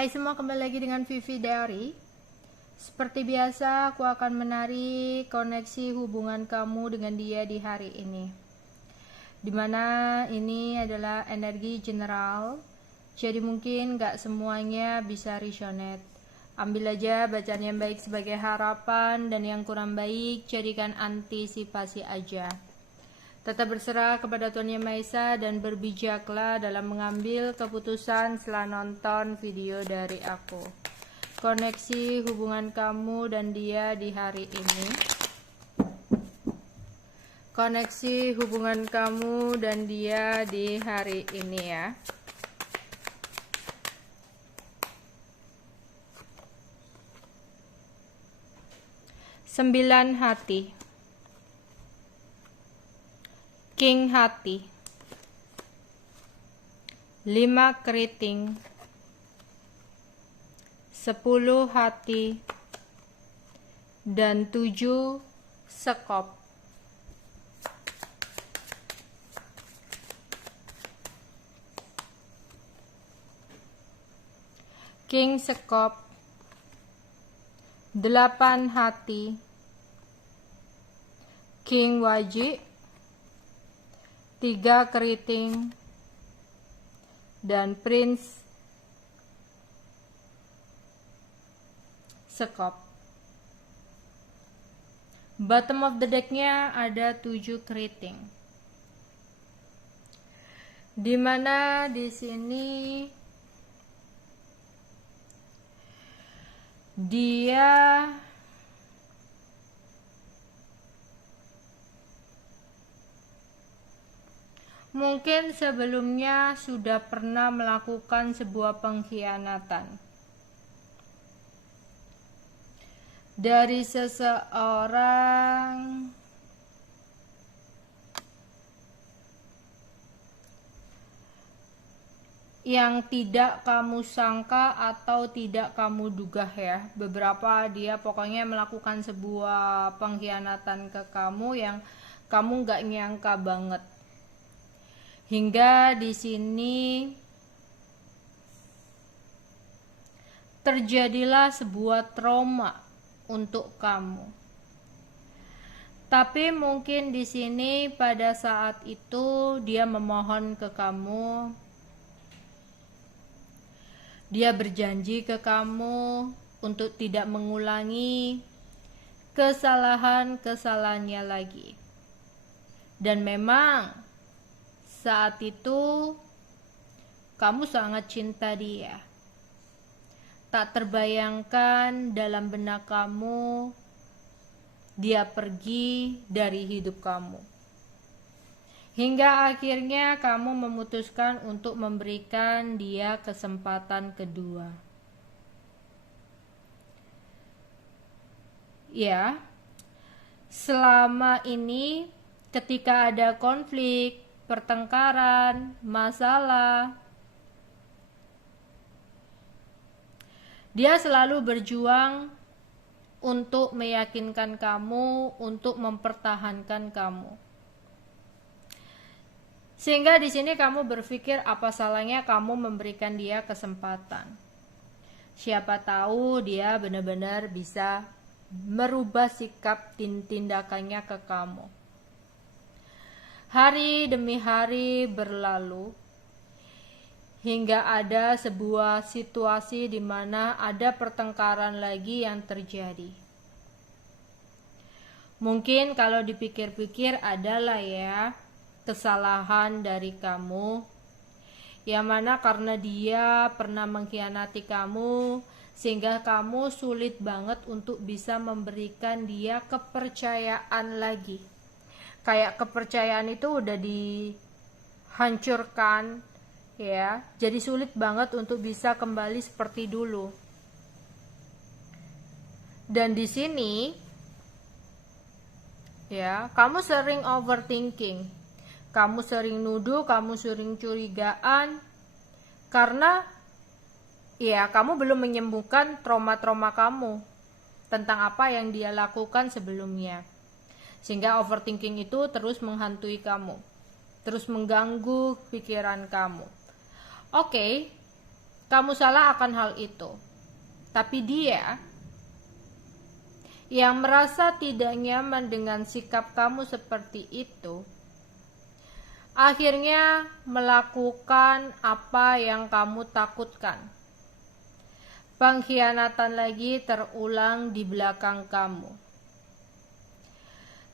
Hai semua, kembali lagi dengan Vivi Diary. Seperti biasa, aku akan menarik koneksi hubungan kamu dengan dia di hari ini. Dimana ini adalah energi general, jadi mungkin gak semuanya bisa resonate. Ambil aja bacaan yang baik sebagai harapan, dan yang kurang baik jadikan antisipasi aja. Tetap berserah kepada Tuhan Yang Maha Esa dan berbijaklah dalam mengambil keputusan setelah nonton video dari aku. Koneksi hubungan kamu dan dia di hari ini. Koneksi hubungan kamu dan dia di hari ini ya. Sembilan hati. King hati, 5 keriting, 10 hati, dan 7 sekop. King sekop, 8 hati, King wajik, 3 keriting, dan Prince sekop. Bottom of the decknya ada 7 keriting, dimana di sini dia mungkin sebelumnya sudah pernah melakukan sebuah pengkhianatan dari seseorang yang tidak kamu sangka atau tidak kamu duga ya. Beberapa dia pokoknya melakukan sebuah pengkhianatan ke kamu yang kamu gak nyangka banget. Hingga di sini terjadilah sebuah trauma untuk kamu. Tapi mungkin di sini pada saat itu dia memohon ke kamu. Dia berjanji ke kamu untuk tidak mengulangi kesalahan-kesalahannya lagi. Dan memang saat itu kamu sangat cinta dia. Tak terbayangkan dalam benak kamu dia pergi dari hidup kamu. Hingga akhirnya kamu memutuskan untuk memberikan dia kesempatan kedua. Ya, selama ini ketika ada konflik, pertengkaran, masalah, dia selalu berjuang untuk meyakinkan kamu, untuk mempertahankan kamu. Sehingga di sini kamu berpikir apa salahnya kamu memberikan dia kesempatan. Siapa tahu dia benar-benar bisa merubah sikap tindakannya ke kamu. Hari demi hari berlalu hingga ada sebuah situasi di mana ada pertengkaran lagi yang terjadi. Mungkin kalau dipikir-pikir adalah ya kesalahan dari kamu, yang mana karena dia pernah mengkhianati kamu sehingga kamu sulit banget untuk bisa memberikan dia kepercayaan lagi. Kayak kepercayaan itu udah dihancurkan ya, jadi sulit banget untuk bisa kembali seperti dulu. Dan di sini ya, kamu sering overthinking, kamu sering nuduh, kamu sering curigaan karena ya kamu belum menyembuhkan trauma-trauma kamu tentang apa yang dia lakukan sebelumnya. Sehingga overthinking itu terus menghantui kamu, terus mengganggu pikiran kamu. Oke, kamu salah akan hal itu. Tapi dia yang merasa tidak nyaman dengan sikap kamu seperti itu, akhirnya melakukan apa yang kamu takutkan. Pengkhianatan lagi terulang di belakang kamu.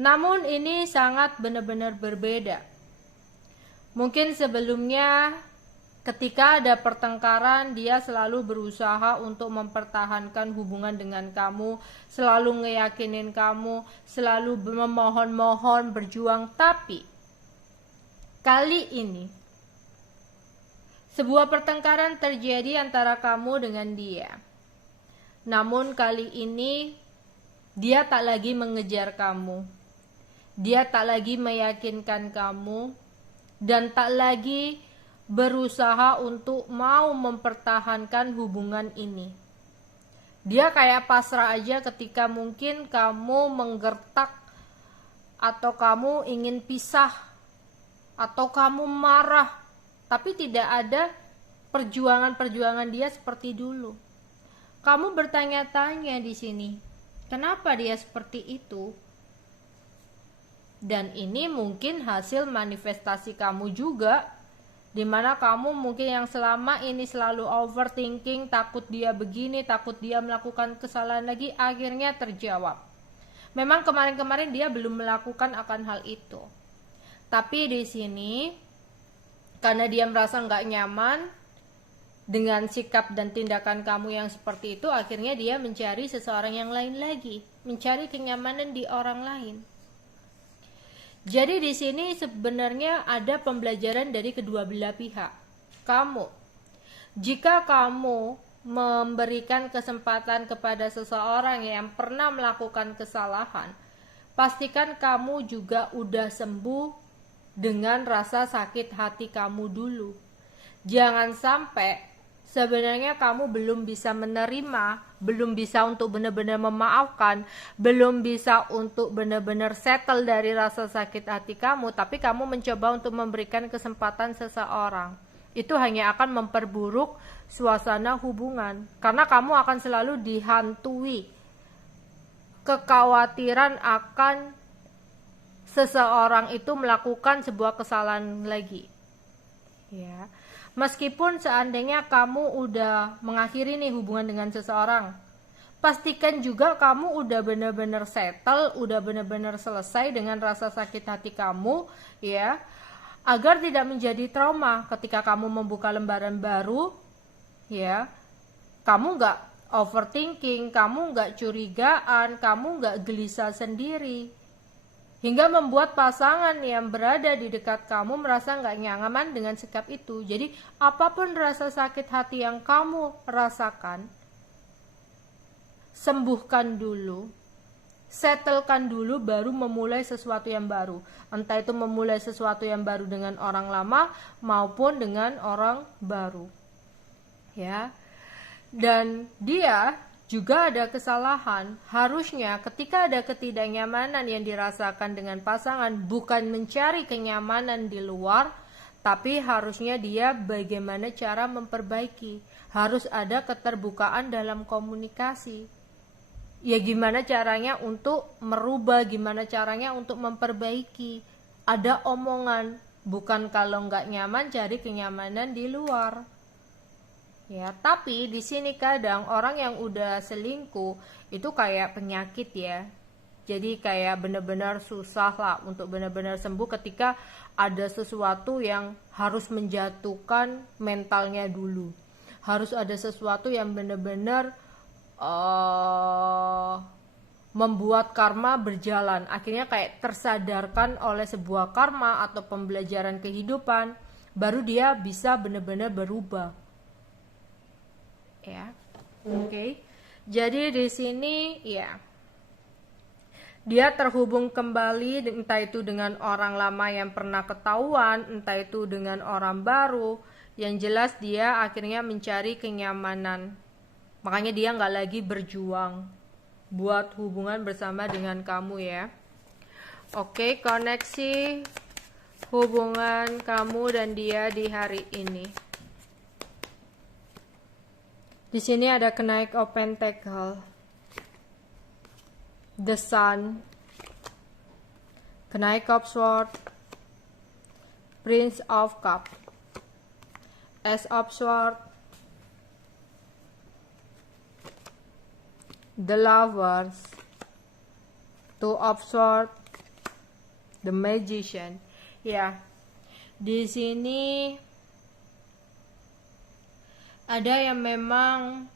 Namun ini sangat benar-benar berbeda. Mungkin sebelumnya ketika ada pertengkaran, dia selalu berusaha untuk mempertahankan hubungan dengan kamu, selalu ngeyakinin kamu, selalu memohon-mohon, berjuang. Tapi kali ini sebuah pertengkaran terjadi antara kamu dengan dia. Namun kali ini dia tak lagi mengejar kamu. Dia tak lagi meyakinkan kamu dan tak lagi berusaha untuk mau mempertahankan hubungan ini. Dia kayak pasrah aja ketika mungkin kamu menggertak atau kamu ingin pisah atau kamu marah, tapi tidak ada perjuangan-perjuangan dia seperti dulu. Kamu bertanya-tanya di sini, kenapa dia seperti itu? Dan ini mungkin hasil manifestasi kamu juga, dimana kamu mungkin yang selama ini selalu overthinking, takut dia begini, takut dia melakukan kesalahan lagi, akhirnya terjawab. Memang kemarin-kemarin dia belum melakukan akan hal itu, tapi di sini karena dia merasa nggak nyaman dengan sikap dan tindakan kamu yang seperti itu, akhirnya dia mencari seseorang yang lain lagi, mencari kenyamanan di orang lain. Jadi di sini sebenarnya ada pembelajaran dari kedua belah pihak. Jika kamu memberikan kesempatan kepada seseorang yang pernah melakukan kesalahan, pastikan kamu juga udah sembuh dengan rasa sakit hati kamu dulu. Jangan sampai sebenarnya kamu belum bisa menerima, belum bisa untuk benar-benar memaafkan, belum bisa untuk benar-benar settle dari rasa sakit hati kamu, tapi kamu mencoba untuk memberikan kesempatan seseorang. Itu hanya akan memperburuk suasana hubungan, karena kamu akan selalu dihantui kekhawatiran akan seseorang itu melakukan sebuah kesalahan lagi. Ya. Meskipun seandainya kamu udah mengakhiri nih hubungan dengan seseorang, pastikan juga kamu udah benar-benar settle, udah benar-benar selesai dengan rasa sakit hati kamu, ya, agar tidak menjadi trauma ketika kamu membuka lembaran baru, ya. Kamu nggak overthinking, kamu nggak curigaan, kamu nggak gelisah sendiri, hingga membuat pasangan yang berada di dekat kamu merasa nggak nyaman dengan sikap itu. Jadi apapun rasa sakit hati yang kamu rasakan, sembuhkan dulu, settlekan dulu, baru memulai sesuatu yang baru. Entah itu memulai sesuatu yang baru dengan orang lama maupun dengan orang baru, ya. Dan dia juga ada kesalahan. Harusnya ketika ada ketidaknyamanan yang dirasakan dengan pasangan, bukan mencari kenyamanan di luar, tapi harusnya dia bagaimana cara memperbaiki. Harus ada keterbukaan dalam komunikasi. Ya gimana caranya untuk merubah, gimana caranya untuk memperbaiki. Ada omongan, bukan kalau nggak nyaman cari kenyamanan di luar. Ya, tapi di sini kadang orang yang udah selingkuh itu kayak penyakit ya. Jadi kayak benar-benar susah lah untuk benar-benar sembuh ketika ada sesuatu yang harus menjatuhkan mentalnya dulu. Harus ada sesuatu yang benar-benar membuat karma berjalan. Akhirnya kayak tersadarkan oleh sebuah karma atau pembelajaran kehidupan, baru dia bisa benar-benar berubah. Ya, oke. Jadi di sini ya, dia terhubung kembali, entah itu dengan orang lama yang pernah ketahuan, entah itu dengan orang baru. Yang jelas dia akhirnya mencari kenyamanan. Makanya dia nggak lagi berjuang buat hubungan bersama dengan kamu ya. Oke, koneksi hubungan kamu dan dia di hari ini. Di sini ada Knight of Pentacle, The Sun, Knight of Swords, Prince of Cups, Ace of Swords, The Lovers, Two of Swords, The Magician. Ya, di sini ada yang memang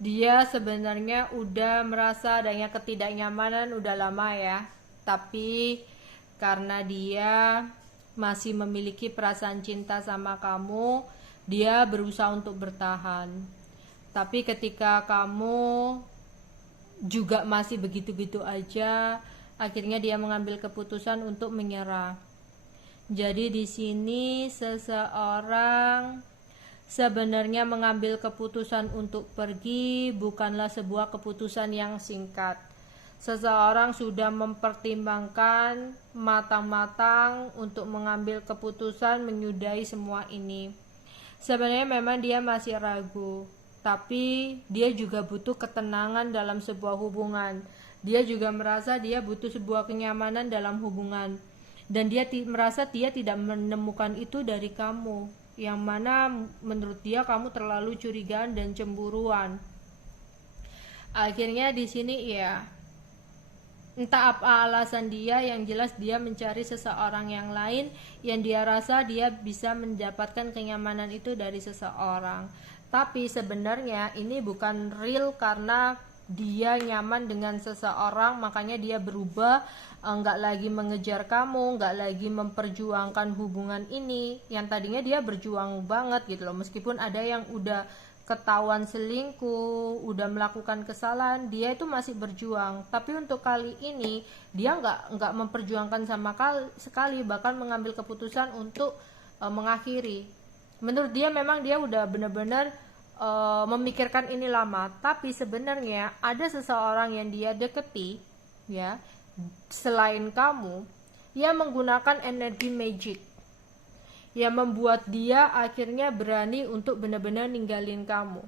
dia sebenarnya udah merasa adanya ketidaknyamanan udah lama ya, tapi karena dia masih memiliki perasaan cinta sama kamu, dia berusaha untuk bertahan. Tapi ketika kamu juga masih begitu-begitu aja, akhirnya dia mengambil keputusan untuk menyerah. Jadi di sini seseorang sebenarnya mengambil keputusan untuk pergi bukanlah sebuah keputusan yang singkat. Seseorang sudah mempertimbangkan matang-matang untuk mengambil keputusan menyudahi semua ini. Sebenarnya memang dia masih ragu, tapi dia juga butuh ketenangan dalam sebuah hubungan. Dia juga merasa dia butuh sebuah kenyamanan dalam hubungan, dan dia merasa dia tidak menemukan itu dari kamu, yang mana menurut dia kamu terlalu curigaan dan cemburuan. Akhirnya di sini ya, entah apa alasan dia, yang jelas dia mencari seseorang yang lain yang dia rasa dia bisa mendapatkan kenyamanan itu dari seseorang. Tapi sebenarnya ini bukan real karena dia nyaman dengan seseorang, makanya dia berubah, nggak lagi mengejar kamu, nggak lagi memperjuangkan hubungan ini. Yang tadinya dia berjuang banget gitu loh, meskipun ada yang udah ketahuan selingkuh, udah melakukan kesalahan, dia itu masih berjuang. Tapi untuk kali ini dia nggak memperjuangkan sama sekali, bahkan mengambil keputusan untuk mengakhiri. Menurut dia memang dia udah benar-benar memikirkan ini lama, tapi sebenarnya ada seseorang yang dia deketi ya, selain kamu, yang menggunakan energi magic yang membuat dia akhirnya berani untuk benar-benar ninggalin kamu,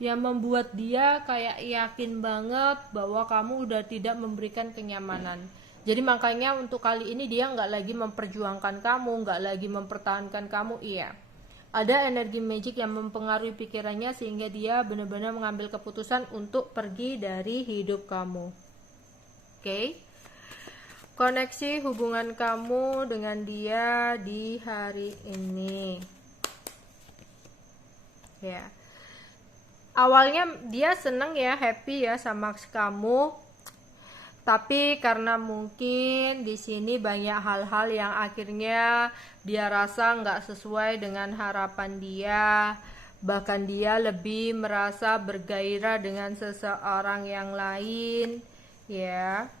yang membuat dia kayak yakin banget bahwa kamu udah tidak memberikan kenyamanan. Jadi makanya untuk kali ini dia nggak lagi memperjuangkan kamu, nggak lagi mempertahankan kamu. Iya, ada energi magic yang mempengaruhi pikirannya sehingga dia benar-benar mengambil keputusan untuk pergi dari hidup kamu. Oke? Koneksi hubungan kamu dengan dia di hari ini. Ya. Awalnya dia seneng ya, happy ya sama kamu. Tapi karena mungkin di sini banyak hal-hal yang akhirnya dia rasa nggak sesuai dengan harapan dia, bahkan dia lebih merasa bergairah dengan seseorang yang lain, ya.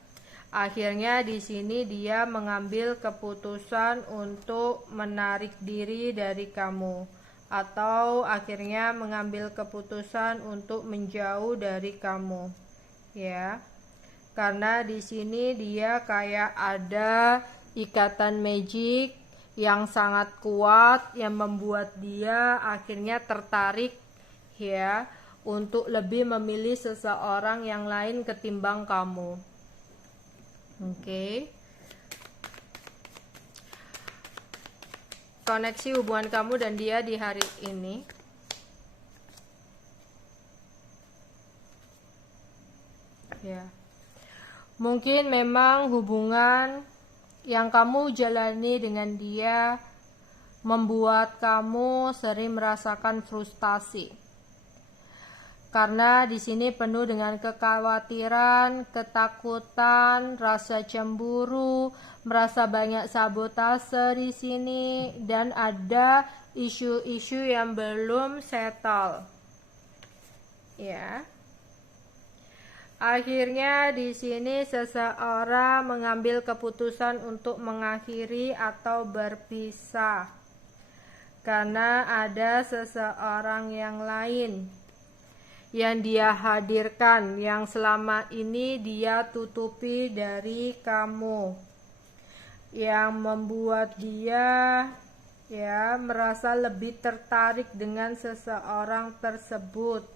Akhirnya di sini dia mengambil keputusan untuk menarik diri dari kamu, atau akhirnya mengambil keputusan untuk menjauh dari kamu, ya. Karena di sini dia kayak ada ikatan magic yang sangat kuat yang membuat dia akhirnya tertarik ya untuk lebih memilih seseorang yang lain ketimbang kamu. Oke. Koneksi hubungan kamu dan dia di hari ini. Ya. Mungkin memang hubungan yang kamu jalani dengan dia membuat kamu sering merasakan frustasi. Karena di sini penuh dengan kekhawatiran, ketakutan, rasa cemburu, merasa banyak sabotase di sini, dan ada isu-isu yang belum settle. Ya. Akhirnya di sini seseorang mengambil keputusan untuk mengakhiri atau berpisah karena ada seseorang yang lain yang dia hadirkan, yang selama ini dia tutupi dari kamu. yang membuat dia ya merasa lebih tertarik dengan seseorang tersebut,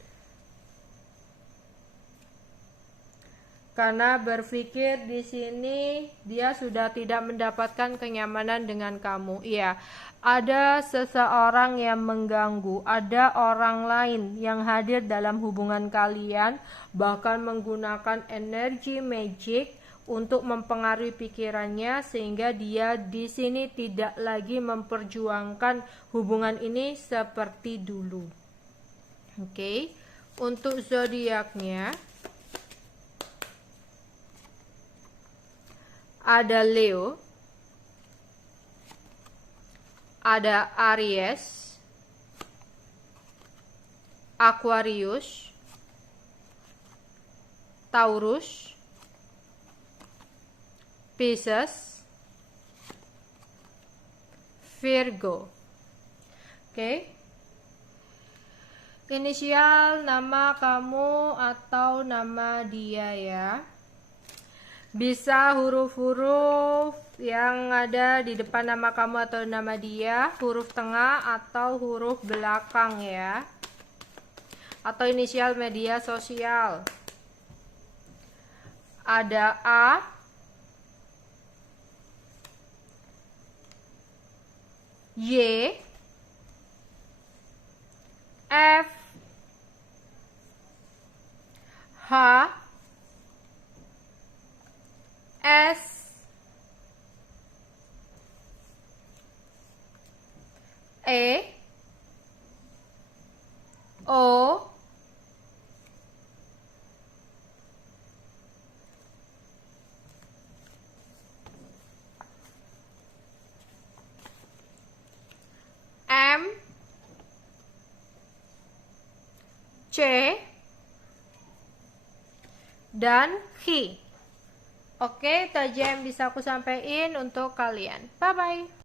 karena berpikir di sini dia sudah tidak mendapatkan kenyamanan dengan kamu. Iya, ada seseorang yang mengganggu, ada orang lain yang hadir dalam hubungan kalian, bahkan menggunakan energi magic untuk mempengaruhi pikirannya sehingga dia di sini tidak lagi memperjuangkan hubungan ini seperti dulu. Oke. Untuk zodiaknya ada Leo, ada Aries, Aquarius, Taurus, Pisces, Virgo. Oke. Inisial nama kamu atau nama dia ya. Bisa huruf-huruf yang ada di depan nama kamu atau nama dia, huruf tengah atau huruf belakang ya. Atau inisial media sosial. Ada A, Y, F, H, S, E, O, M, C, dan Q. Oke, itu aja yang bisa aku sampaikan untuk kalian. Bye-bye.